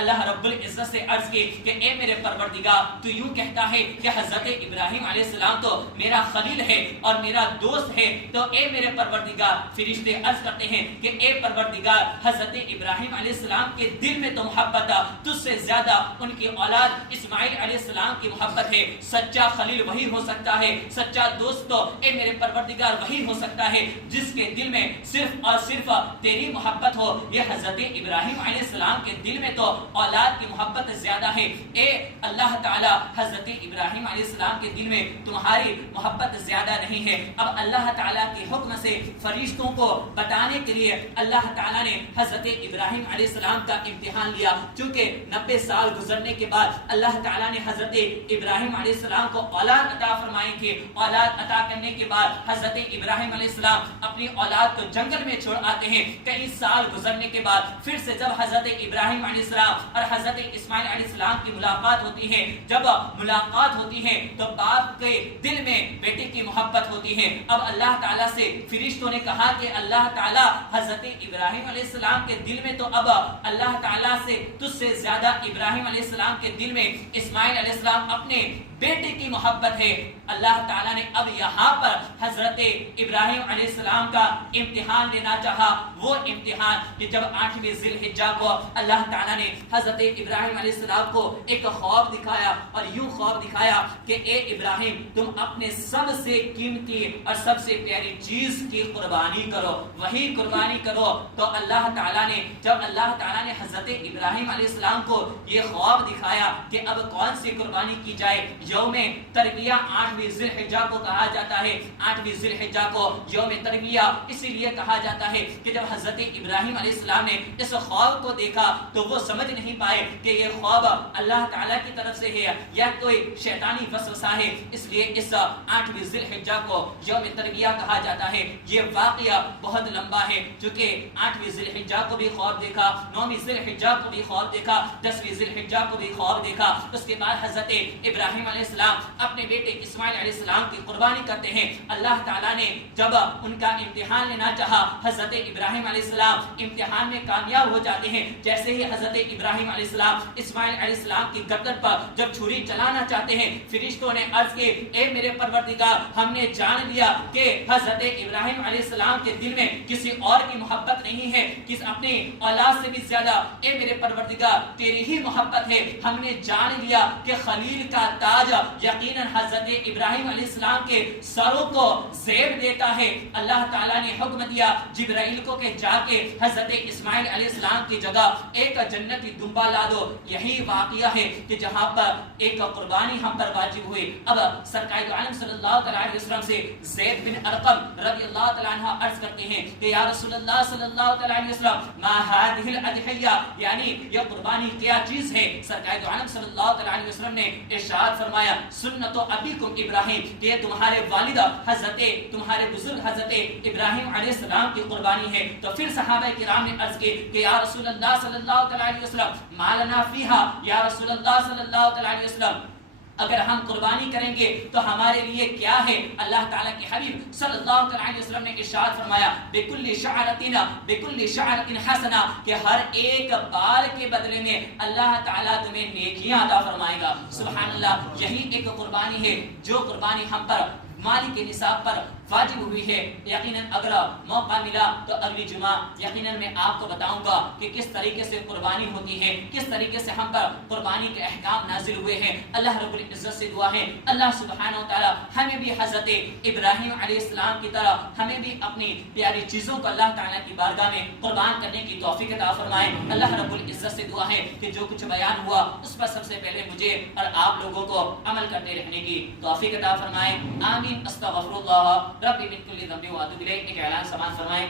اللہ رب العزت سے عرض کی کہ اے میرے پروردگار تو یوں کہتا ہے کہ حضرت ابراہیم علیہ السلام تو میرا خلیل ہے اور میرا دوست ہے، تو اے میرے پروردگار فرشتے عرض کرتے ہیں کہ اے پروردگار حضرت ابراہیم علیہ السلام کے دل میں تو محبت تجھ سے زیادہ ان کی اولاد اسماعیل علیہ السلام کی محبت ہے۔ سچا خلیل وہی ہو سکتا ہے، سچا دوست تو اے میرے پروردگار وہی ہو سکتا ہے جس کے دل میں صرف اور صرف تیری محبت ہو۔ یہ حضرت ابراہیم علیہ السلام کے دل میں تو اولاد کی محبت زیادہ ہے، اے اللہ تعالی حضرت ابراہیم علیہ السلام کے دل میں تمہاری محبت زیادہ نہیں ہے۔ اب اللہ تعالیٰ کے حکم سے فرشتوں کو بتانے کے لیے اللہ تعالیٰ نے حضرت ابراہیم علیہ السلام کا امتحان لیا، چونکہ 90 سال گزرنے کے بعد اللہ تعالیٰ نے حضرت ابراہیم علیہ السلام کو اولاد عطا فرمائی تھی۔ اولاد عطا کرنے کے بعد حضرت ابراہیم علیہ السلام اپنی اولاد کو جنگل میں چھوڑ آتے ہیں۔ کئی سال گزرنے کے بعد پھر سے جب حضرت ابراہیم علیہ السلام اور حضرت اسماعیل علیہ السلام کی ملاقات ہوتی ہے، جب ملاقات ہوتی ہے تو باپ کے دل میں بیٹے کی محبت ہوتی ہے۔ اب اللہ تعالیٰ سے فرشتوں نے کہا کہ اللہ تعالیٰ حضرت ابراہیم علیہ السلام کے دل میں تو اب اللہ تعالیٰ سے تجھ سے زیادہ ابراہیم علیہ السلام کے دل میں اسماعیل علیہ السلام اپنے بیٹے کی محبت ہے۔ اللہ تعالیٰ نے اب یہاں پر حضرت ابراہیم علیہ السلام کا امتحان لینا چاہا، وہ امتحان کہ جب 8ویں ذی الحجہ کو اللہ تعالیٰ نے حضرت ابراہیم علیہ السلام کو ایک خواب دکھایا اور یوں خواب دکھایا کہ اے ابراہیم تم اپنے سب سے قیمتی اور سب سے پیاری چیز کی قربانی کرو، وہی قربانی کرو۔ تو اللہ تعالیٰ نے جب اللہ تعالیٰ نے حضرت ابراہیم علیہ السلام کو یہ خواب دکھایا کہ اب کون سی قربانی کی جائے، یوم تربیہ 8ویں ذی الحجہ کو کہا جاتا ہے۔ 8ویں ذی الحجہ کو یوم تربیہ اسی لیے کہا جاتا ہے کہ جب حضرت ابراہیم علیہ السلام نے اس خواب کو دیکھا تو وہ سمجھ نہیں پائے کہ یہ خواب اللہ تعالیٰ کی طرف سے ہے یا کوئی شیطانی وسوسہ ہے، اس لیے اس 8ویں ذی الحجہ کو یوم تربیہ کہا جاتا ہے۔ یہ واقعہ بہت لمبا ہے، چونکہ 8ویں ذی الحجہ کو بھی خواب دیکھا، 9ویں ذی الحجہ کو بھی خواب دیکھا، 10ویں ذی الحجہ کو بھی خواب دیکھا۔ اس کے بعد حضرت ابراہیم علیہ السلام اپنے بیٹے اسماعیل علیہ السلام کی قربانی کرتے ہیں۔ اللہ تعالیٰ نے جب ان کا امتحان لینا چاہا، حضرت ابراہیم علیہ السلام امتحان میں کامیاب ہو جاتے ہیں۔ جیسے ہی حضرت ابراہیم علیہ السلام اسماعیل علیہ السلام کی گردن پر جب چھری چلانا چاہتے ہیں، فرشتوں نے عرض کی اے میرے پروردگار ہم نے جان لیا کہ حضرت ابراہیم علیہ السلام کے دل میں کسی اور کی محبت نہیں ہے، کس اپنی اولاد سے بھی زیادہ اے میرے پروردگار تیری ہی محبت ہے۔ ہم نے جان لیا کہ خلیل کا تاج یقیناً حضرت ابراہیم علیہ السلام کے سروں کو زیب دیتا ہے۔ اللہ تعالیٰ نے حکم دیا جبرائیل کو کہ جا کے حضرت اسماعیل علیہ السلام کی جگہ ایک جنتی دمبا لا دو۔ یہی واقعہ ہے کہ جہاں پر ایک قربانی ہم پر واجب ہوئی۔ اب سرکار دو عالم صلی اللہ علیہ وسلم سے زید بن ارقم رضی اللہ تعالیٰ عنہ عرض کرتے ہیں کہ یا رسول اللہ صلی اللہ علیہ وسلم ما هذه الاضحیہ، یعنی یہ قربانی کیا چیز ہے؟ سرکار دو عالم صلی اللہ علیہ وسلم نے ارشاد فرمایا سنت ابیکم ابراہیم، کہ یہ تمہارے والد حضرت تمہارے بزرگ حضرت ابراہیم علیہ السلام کی قربانی ہے۔ تو پھر صحابہ کرام نے عرض کی کہ یا رسول اللہ صلی اللہ علیہ وسلم ما لنا فیہا، یا رسول اللہ صلی اللہ علیہ وسلم اگر ہم قربانی کریں گے تو ہمارے لیے کیا ہے؟ اللہ تعالیٰ کے حبیب صلی اللہ علیہ وسلم نے ارشاد فرمایا بِكُلِّ شَعْرَةٍ حَسَنَةٍ، کہ ہر ایک بال کے بدلے میں اللہ تعالیٰ تمہیں نیکیاں عطا فرمائے گا۔ سبحان اللہ، یہی ایک قربانی ہے جو قربانی ہم پر مالی کے نصاب پر واجب ہوئی ہے۔ یقیناً اگر موقع ملا تو اگلی جمعہ یقیناً میں آپ کو بتاؤں گا کہ کس طریقے سے قربانی ہوتی ہے، کس طریقے سے ہم پر قربانی کے احکام نازل ہوئے ہیں۔ اللہ رب العزت سے دعا ہے اللہ سبحانہ و تعالی ہمیں بھی حضرت ابراہیم علیہ السلام کی طرح ہمیں بھی اپنی پیاری چیزوں کو اللہ تعالیٰ کی بارگاہ میں قربان کرنے کی توفیق عطا فرمائے۔ اللہ رب العزت سے دعا ہے کہ جو کچھ بیان ہوا اس پر سب سے پہلے مجھے اور آپ لوگوں کو عمل کرتے رہنے کی توفیق عطا فرمائے۔ آمین۔ استغفر اللہ ربی من کل ذنب واتوب الیہ۔ ایک اعلان سماعت فرمائیں۔